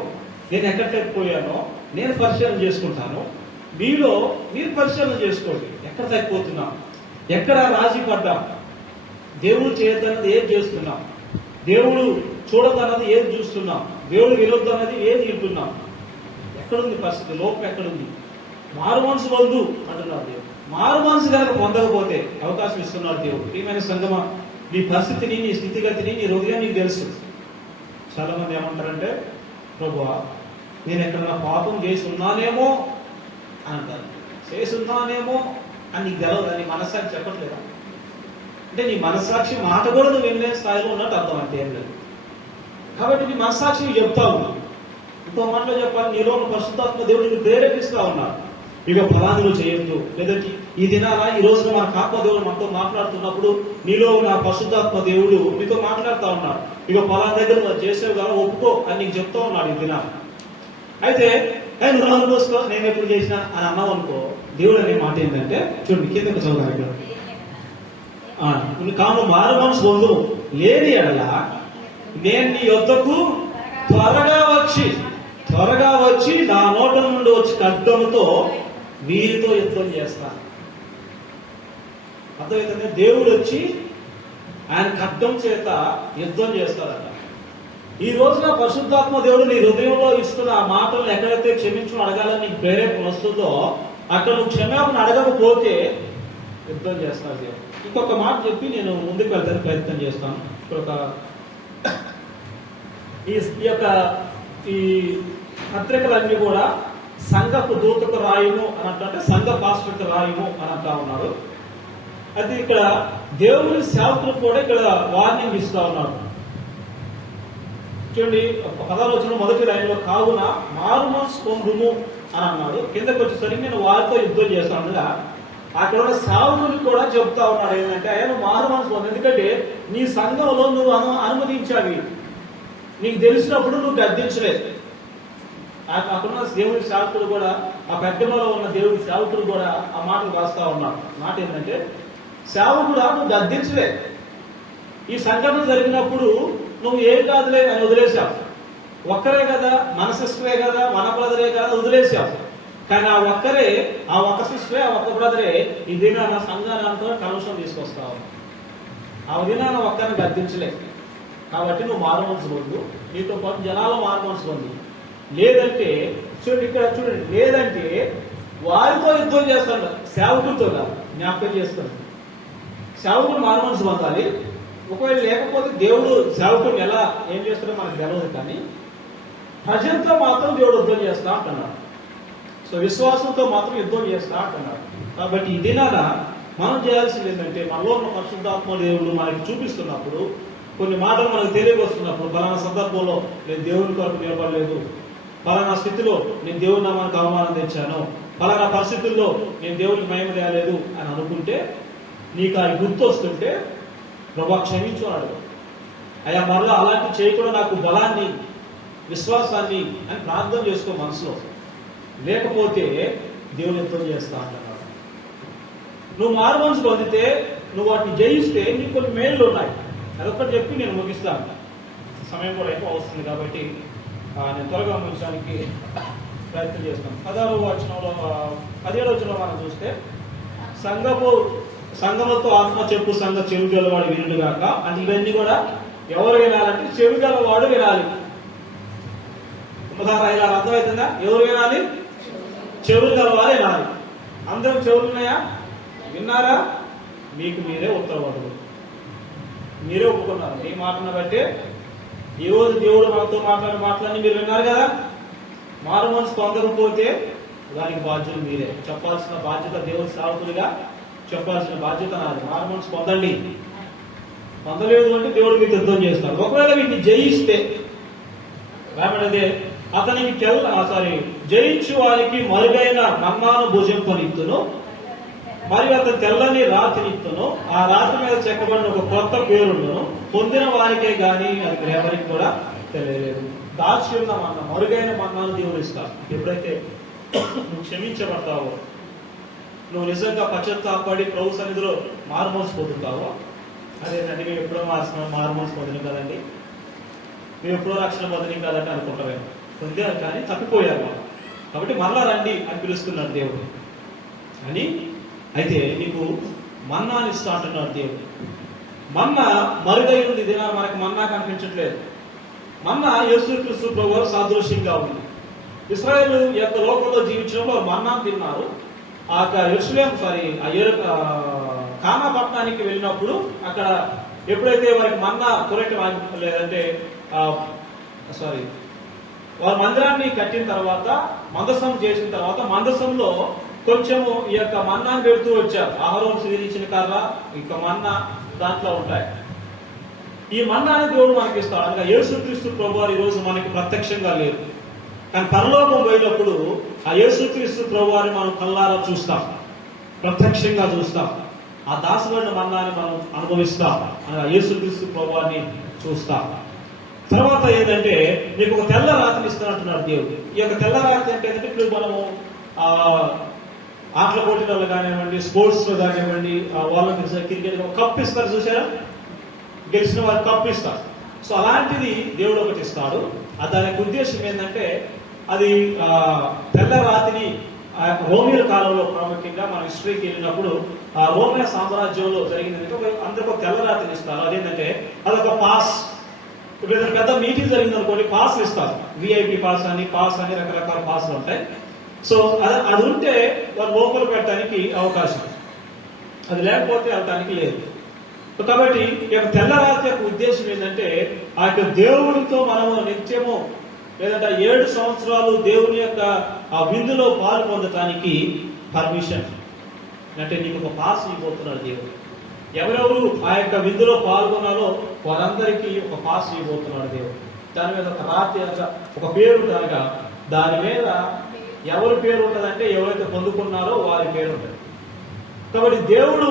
నేను ఎక్కడ తప్పిపోయానో నేను పరిశీలన చేసుకుంటాను. మీలో మీరు పరిశీలన చేసుకోండి. ఎక్కడ తప్పిపోతున్నాం, ఎక్కడ రాజీ పడ్డాం, దేవుడు చేయొద్దన్నది ఏది చేస్తున్నాం, దేవుడు చూడదన్నది ఏది చూస్తున్నాం, దేవుడు వినొద్దన్నది ఏది వింటున్నాం, ఎక్కడుంది పరిస్థితి, లోపం ఎక్కడుంది? మారు మనసు పొందు అంటున్నారు దేవుడు. మారు మనసు కనుక పొందకపోతే అవకాశం ఇస్తున్నాడు దేవుడు. ప్రియమైన సంగమా, నీ పరిస్థితిని, నీ స్థితిగతిని, నీ హృదయం నీకు తెలుసు. చాలా మంది ఏమంటారంటే, ప్రభువా నేను ఎక్కడన్నా పాపం చేసి ఉన్నానేమో అని అంటారు. చేసి ఉన్నానేమో అని నీకు తెలవదు, నీ మనస్సాక్షి చెప్పట్లేదా? అంటే నీ మనస్సాక్షి మాట కూడా నువ్వు వెళ్ళే స్థాయిలో ఉన్నట్టు అర్థం, అంటే ఏం లేదు. కాబట్టి నీ మనస్సాక్షి చెప్తా ఉన్నావు. ఇంకో మాటలో చెప్పాలి, నీలో పరిశుద్ధాత్మ దేవుడు నీకు ప్రేరేపిస్తా ఉన్నాడు. ఇక ఫలానులు చేయొద్దు, లేదంటే ఈ దినాల ఈ రోజున మన ఆత్మ దేవుడు మనతో మాట్లాడుతున్నప్పుడు నీలో ఉన్న పరిశుద్ధాత్మ దేవుడు నీతో మాట్లాడుతూ ఉన్నాడు. ఇక ఫలానా దగ్గర నువ్వు చేసేవి కదా ఒప్పుకో అని నీకు చెప్తా ఉన్నాడు ఈ దినాలు. అయితే నువ్వు అనుకోసుకో, నేను ఎప్పుడు చేసినా అని అన్నావు అనుకో, దేవుడు అనే మాట ఏంటంటే, చూడండి కిందకు చదువు, కాను మారు మనసు పొందు లేని ఎడల నేను నీ యొద్దకు త్వరగా వచ్చి నా నోట నుండి వచ్చి ఖడ్గముతో వీరితో యుద్ధం చేస్తాను. అర్థమైతే దేవుడు వచ్చి ఆయన ఖడ్గం చేత యుద్ధం చేస్తాడట. ఈ రోజున పరిశుద్ధాత్మ దేవుడు నీ హృదయంలో ఇస్తున్న ఆ మాటలను ఎక్కడైతే క్షమించడం అడగాలని నీకు ప్రేరేపణ వస్తుందో అక్కడ నువ్వు క్షమాపణ అడగకపోతే యుద్ధం చేస్తాడు దేవుడు. ఇంకొక మాట చెప్పి నేను ముందుకు వెళ్తాను ప్రయత్నం చేస్తాను. ఇప్పుడు ఈ పత్రికలన్నీ కూడా సంఘపు దూతకు రాయుము అని అంటే సంఘ పాస్టర్కు రాయుము అని అంటా ఉన్నారు. అది ఇక్కడ దేవుని సేవకులు కూడా ఇక్కడ వార్నింగ్ ఇస్తా ఉన్నారు. చూడండి 10వ వచనం మొదటి లైన్లో, కావున మారు మనసు పొందుము అని అన్నాడు. కిందకి వచ్చేసరికి నేను వారితో యుద్ధం చేస్తాను. అక్కడ ఉన్న సేవకులు కూడా చెప్తా ఉన్నాడు ఏంటంటే, ఆయన మారు మనసు పొందు, ఎందుకంటే నీ సంఘంలో నువ్వు అనుమతించావి, నీకు తెలిసినప్పుడు నువ్వు గద్దించలేదు. అక్కడున్న దేవుడి సేవకుడు కూడా, ఆ పెద్దలో ఉన్న దేవుడి సేవకుడు కూడా ఆ మాటలు రాస్తా ఉన్నాడు. మాట ఏంటంటే, సేవకుడు నువ్వు గద్దించలేదు, ఈ సంఘటన జరిగినప్పుడు నువ్వు ఏం కాదులే అని వదిలేశావు. ఒక్కరే కదా, మన సిస్టరే కదా, మన బ్రదరే కదా వదిలేశావు. కానీ ఆ ఒక్క సిస్టరే, ఆ ఒక్క బ్రదరే ఈ దినాన సంఘానంతో కలుషం తీసుకొస్తావు. ఆ దినాన ఒక్కరిని గద్దించలేదు. కాబట్టి నువ్వు మారు మనసు పొందు, నీతో పాటు జనాలు మారు మనసు పొంది. లేదంటే చూడండి, ఇక్కడ చూడండి, లేదంటే వారితో యుద్ధం చేస్తాడు, సేవకులతో కాదు. జ్ఞాపకం చేసుకోండి, సేవకుడు మారు మనసు పొందాలి. ఒకవేళ లేకపోతే దేవుడు సేవకుడిని ఎలా ఏం చేస్తాడో మనకు తెలియదు, కానీ ప్రజలతో మాత్రం దేవుడు యుద్ధం చేస్తా అంటున్నాడు. సో విశ్వాసంతో మాత్రం యుద్ధం చేస్తా అంటున్నాడు. కాబట్టి ఈ దినాన మనం చేయాల్సింది ఏంటంటే, మనలో ఉన్న పరిశుద్ధాత్మ దేవుడు మనకి చూపిస్తున్నప్పుడు, కొన్ని మాటలు మనకు తెలియవస్తున్నప్పుడు, ఫలానా సందర్భంలో నేను దేవుని కొరకు నిలబడలేదు, ఫలానా స్థితిలో నేను దేవుని నామానికి అవమానం తెచ్చాను, ఫలానా పరిస్థితుల్లో నేను దేవునికి మహిమ తేయలేదు అని అనుకుంటే, నీకు అది గుర్తు వస్తుంటే ప్రభా క్షమించు అన్నాడు. అయ్యా మరలా అలాంటి చేయకుండా నాకు బలాన్ని, విశ్వాసాన్ని అని ప్రార్థన చేసుకో మనసులో. లేకపోతే దేవుని యుద్ధం చేస్తా అంటున్నాడు. నువ్వు మారు మనసు పొందితే, నువ్వు వాటిని జయిస్తే నీకు కొన్ని మేళ్ళు ఉన్నాయి. అదొక్కటి చెప్పి నేను ముగిస్తాను, సమయం కూడా ఎక్కువ వస్తుంది కాబట్టి నేను త్వరగా ముగించడానికి ప్రయత్నం చేస్తాను. 17వ వచనంలో మనం చూస్తే, సంఘముతో ఆత్మ చెప్పు సంఘ చెవి గలవాడు వినుడు గాక. అంటే ఇవన్నీ కూడా ఎవరు వినాలంటే చెవి గలవాడు వినాలి. ఇలా అర్థమవుతుందా? ఎవరు వినాలి? చెవులు గలవాడు వినాలి. అందరం చెవులు ఉన్నాయా? విన్నారా? మీకు మీరే ఉత్తరవాదులు, మీరే ఒప్పుకున్నారు. మీ మాటను బట్టి ఈ రోజు దేవుడు మనతో మాట్లాడి మీరు విన్నారు కదా. మారు మనసు పొందకపోతే దానికి బాధ్యులు మీరే. చెప్పాల్సిన బాధ్యత దేవుని సేవకులుగా చెప్పాల్సిన బాధ్యత నాది. మారు మనసు పొందండి. పొందలేదు అంటే దేవుడు మీకు యుద్ధం చేస్తాడు. ఒకవేళ వీటిని జయిస్తే రాబడదే అతనికి జయించు వారికి మరుగైన మన్నాను భుజింపనిత్తును, మరియు అతను తెల్లని రాతినిత్తును, ఆ రాతి మీద చెక్కబడిన ఒక కొత్త పేరును పొందిన వారికే గాని అది ఎవరికి కూడా తెలియలేదు. దాచి ఉన్న మన్న, మరుగైన మన్నాను దేవుడు ఇస్తాడు. ఎప్పుడైతే నువ్వు క్షమించబడతావో, నువ్వు నిజంగా పశ్చాత్తాపడి ప్రభు సన్నిధిలో మారుమోసి పొందుతావో, అదేంటంటే మేము ఎప్పుడో మారుమోసి పొందిన కదండి, మేము ఎప్పుడో రక్షణ పొందిన కదంటే అనుకుంటారేమో. పొందారు కానీ తప్పిపోయారు మనం. కాబట్టి మరలా రండి అని పిలుస్తున్నాడు దేవుడు అని. అయితే నీకు మన్నాని ఇస్తా అంటున్నాడు దేవుడు. మన్నా మరుగై ఉంది. ఇదేనా మనకు మన్నా కనిపించట్లేదు. మన్నా యేసుక్రీస్తు ప్రభువు సాదృశ్యంగా ఉంది. ఇశ్రాయేలు యొక్క లోకంలో జీవించడంలో మన్నా తిన్నారు. ఆ కానా పట్టణానికి వెళ్ళినప్పుడు అక్కడ ఎప్పుడైతే వారికి మన్నా కొరకడం లేదంటే వారు మందిరాన్ని కట్టిన తర్వాత, మందసం చేసిన తర్వాత, మందసంలో కొంచెము ఈ యొక్క మన్నాను పెడుతూ వచ్చారు. ఆహారం సిదిరించిన కర్ర, ఇక మన్నా దాంట్లో ఉంటాయి. ఈ మన్నాని దేవుడు మనకి ఇస్తాడు. అనగా యేసుక్రీస్తు ప్రభువారు ఈ రోజు మనకి ప్రత్యక్షంగా లేదు, కానీ పరలోకం పోయినప్పుడు ఆ యేసుక్రీస్తు ప్రభువారిని మనం కళ్ళారా చూస్తాం, ప్రత్యక్షంగా చూస్తాం. ఆ దాసమైన మన్నాని మనం అనుభవిస్తాం. అనగా యేసుక్రీస్తు ప్రభువారిని చూస్తాం. తర్వాత ఏంటంటే నీకు ఒక తెల్ల రాతిని ఇస్తున్నట్టున్నాడు దేవుడు. ఈ యొక్క తెల్ల రాతి అంటే ఏంటంటే, ఇప్పుడు మనము ఆటల పోటీలలో కానివ్వండి, స్పోర్ట్స్ లో కానివ్వండి, వాళ్ళకి క్రికెట్ కప్ ఇస్తారు చూసారా, గెలిచిన వారు కప్ ఇస్తారు. సో అలాంటిది దేవుడు ఒకటి ఇస్తాడు. దానికి ఉద్దేశం ఏంటంటే, అది తెల్ల రాతిని రోమియో కాలంలో ప్రాముఖ్యంగా మన హిస్టరీకి వెళ్ళినప్పుడు ఆ రోమియో సామ్రాజ్యంలో జరిగిందంటే అందరికి ఒక తెల్ల రాతిని ఇస్తారు. అదేంటంటే అదొక పాస్. ఇప్పుడు పెద్ద మీటింగ్ జరిగింది అనుకోండి, పాస్లు ఇస్తారు. విఐపి పాస్ అని రకరకాల పాస్లు ఉంటాయి. సో అది ఉంటే వారు లోపల పెట్టడానికి అవకాశం, అది లేకపోతే వెళ్ళటానికి లేదు. కాబట్టి ఈ యొక్క తెల్లరాతి యొక్క ఉద్దేశం ఏంటంటే, ఆ యొక్క దేవుడితో మనము నిత్యము లేదంటే 7 సంవత్సరాలు దేవుని యొక్క ఆ విందులో పాలు పొందటానికి పర్మిషన్. అంటే నీకు ఒక పాస్ ఇవ్వబోతున్నాడు దేవుడు. ఎవరెవరు ఆ యొక్క విందులో పాల్గొన్నారో వారందరికీ ఒక పాస్ ఇవ్వబోతున్నాడు దేవుడు. దాని మీద ఒక రాతి ఒక పేరు కనుక దాని మీద ఎవరి పేరు ఉంటుందంటే, ఎవరైతే పొందుకున్నారో వారి పేరు ఉంటుంది. కాబట్టి దేవుడు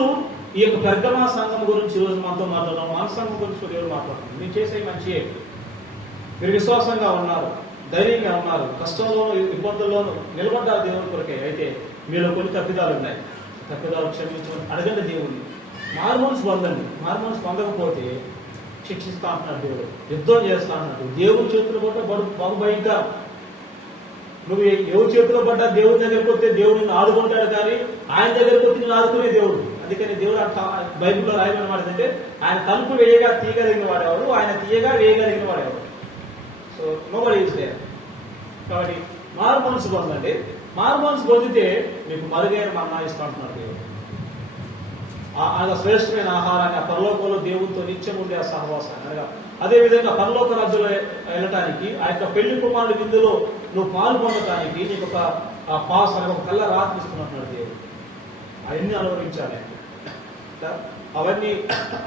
ఈ యొక్క పెర్గమా సంఘం గురించి ఈరోజు మనతో మాట్లాడడం, మన సంఘం గురించి దేవుడు మాట్లాడుతున్నాం. మీరు చేసే మంచియే, మీరు విశ్వాసంగా ఉన్నారు, ధైర్యంగా ఉన్నారు, కష్టంలోనూ ఇబ్బందుల్లోనూ నిలబడ్డారు దేవుని కొరకే. అయితే మీలో కొన్ని తప్పిదాలు ఉన్నాయి. తప్పిదాలు క్షమించమని అడగండి దేవుడిని. మారుమనసు పొందండి. మారుమనసు పొందకపోతే శిక్షిస్తా అంటున్నాడు దేవుడు, యుద్ధం చేస్తా అన్నాడు. దేవుడి చేతులు కూడా బహు భయంకరం. నువ్వు ఎవరి చేతిలో పడ్డా దేవుడి దగ్గరికి వస్తే దేవుడిని ఆదుకుంటాడు, కానీ ఆయన దగ్గరికి వచ్చి నేను ఆదుకునే దేవుడు. అందుకని దేవుడు బైబిల్లో రాయబడిన మాట ఏంటంటే, ఆయన తలుపు వేయగా తీయగలిగిన వాడేవాడు, ఆయన తీయగా వేయగలిగిన వాడేవాడు. So nobody is there. కాబట్టి మారు మనసు పొందండి. మారు మనసు పొందితే మీకు మరుగైన మన్నా ఇస్తా అంటున్నాడు దేవుడు. అనగా శ్రేష్టమైన ఆహారాన్ని, ఆ పరలోకంలో దేవుడితో నిత్యం ఉండే ఆ సహవాసాన్ని, అనగా అదేవిధంగా పరలోక రాజ్యంలో వెళ్ళటానికి, ఆ యొక్క పెళ్లి కుమారుడి విందులో నువ్వు పాలు పొందటానికి నీకు ఒక పాస్ అనగా ఒక కళ్ళ రాత్రి ఇస్తున్నట్టున్నాడు దేవుడు. అవన్నీ అనుభవించాలి. అవన్నీ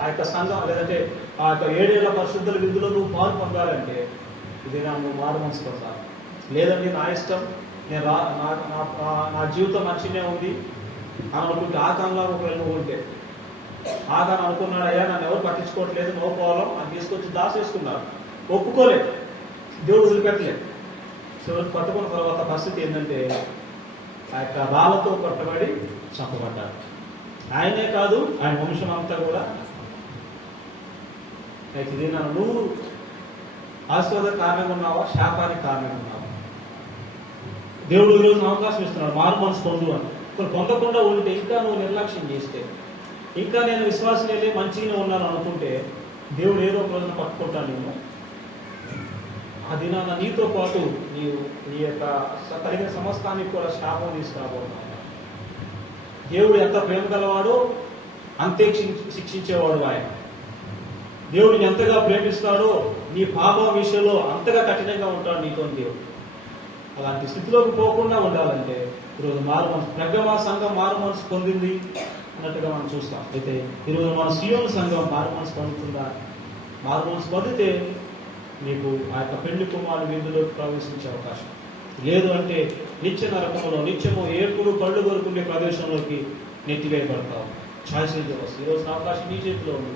ఆ యొక్క సంఘం, లేదంటే ఆ యొక్క 7 ఏళ్ల పరిశుద్ధుల విందులో నువ్వు పాలు పొందాలంటే ఇది నువ్వు మారు మనసు పొందాలి. లేదండి నా ఇష్టం, నేను నా జీవితం మంచిగానే ఉంది అని అనుకుంటే ఆకాంలో ఒకవేళ నువ్వు ఉంటే, ఆకాన్ అనుకున్నాడు అయ్యా నన్ను ఎవరు పట్టించుకోవట్లేదు, నో ప్రాబ్లం అని తీసుకొచ్చి దాసేసుకున్నారు, ఒప్పుకోలేదు, దేవుడు వదిలిపెట్టలేదు. చివరికి పట్టుకున్న తర్వాత పరిస్థితి ఏంటంటే ఆ యొక్క రాళ్లతో కొట్టబడి చంపబడ్డారు. ఆయనే కాదు, ఆయన వంశం అంతా కూడా. అయితే ఇది నువ్వు ఆశీర్వాద కారణంగా ఉన్నావా, శాపానికి కారణంగా ఉన్నావా? దేవుడు ఈరోజు అవకాశం ఇస్తున్నాడు, మారు మనసు పొందు అని. ఇప్పుడు పొందకుండా ఉంటే, ఇంకా నువ్వు నిర్లక్ష్యం చేస్తే, ఇంకా నేను విశ్వాసం వెళ్ళి మంచిగానే ఉన్నాను అనుకుంటే, దేవుడు ఏదో ఒక రోజున పట్టుకుంటాను నేను. ఆ దినాన నీతో పాటు నీ యొక్క కలిగిన సమస్తానికి కూడా శాపం తీసుకురాబోతున్నాను. దేవుడు ఎంత ప్రేమ గలవాడో అంతే శిక్షించేవాడు ఆయన. దేవుడిని ఎంతగా ప్రేమిస్తాడో నీ పాపం విషయంలో అంతగా కఠినంగా ఉంటాడు నీతో దేవుడు. అలాంటి స్థితిలోకి పోకుండా ఉండాలంటే ఈరోజు మారు మనసు, ప్రగమ సంఘం మారు మనసు పొందింది అన్నట్టుగా మనం చూస్తాం. అయితే ఈరోజు మన సియోను సంఘం మారు మనసు పొందుతుందా? మారు మనసు పొందితే నీకు ఆ యొక్క పెళ్లి కుమారుడు విందులోకి ప్రవేశించే అవకాశం లేదు. అంటే నిత్య నరకంలో నిత్యము ఏపుడు కళ్ళు కొరుకునే ప్రదేశంలోకి నెట్టివేయబడతావు. ఛాయిస్ ఈరోజు అవకాశం నీ చేతిలో ఉంది.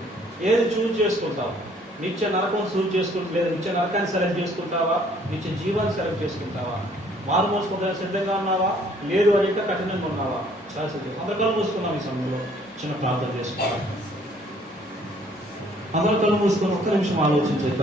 ఏది చూజ్ చేసుకుంటావు? నిత్య నరకం చూజ్ చేసుకుంటా, లేదా నిత్య నరకాన్ని సెలెక్ట్ చేసుకుంటావా, నిత్య జీవాన్ని సెలెక్ట్ చేసుకుంటావా? మారు మూసుకుంటా సిద్ధంగా ఉన్నావా, లేదు అని ఇంకా కఠినంగా ఉన్నావా? ఛాయిస్ అందరు కళ్ళు మూసుకున్నాం. ఈ సమయంలో చిన్న ప్రార్థన చేసుకోవాలి. అందరు కళ్ళు మూసుకొని ఒక్క నిమిషం ఆలోచించేద్దాం.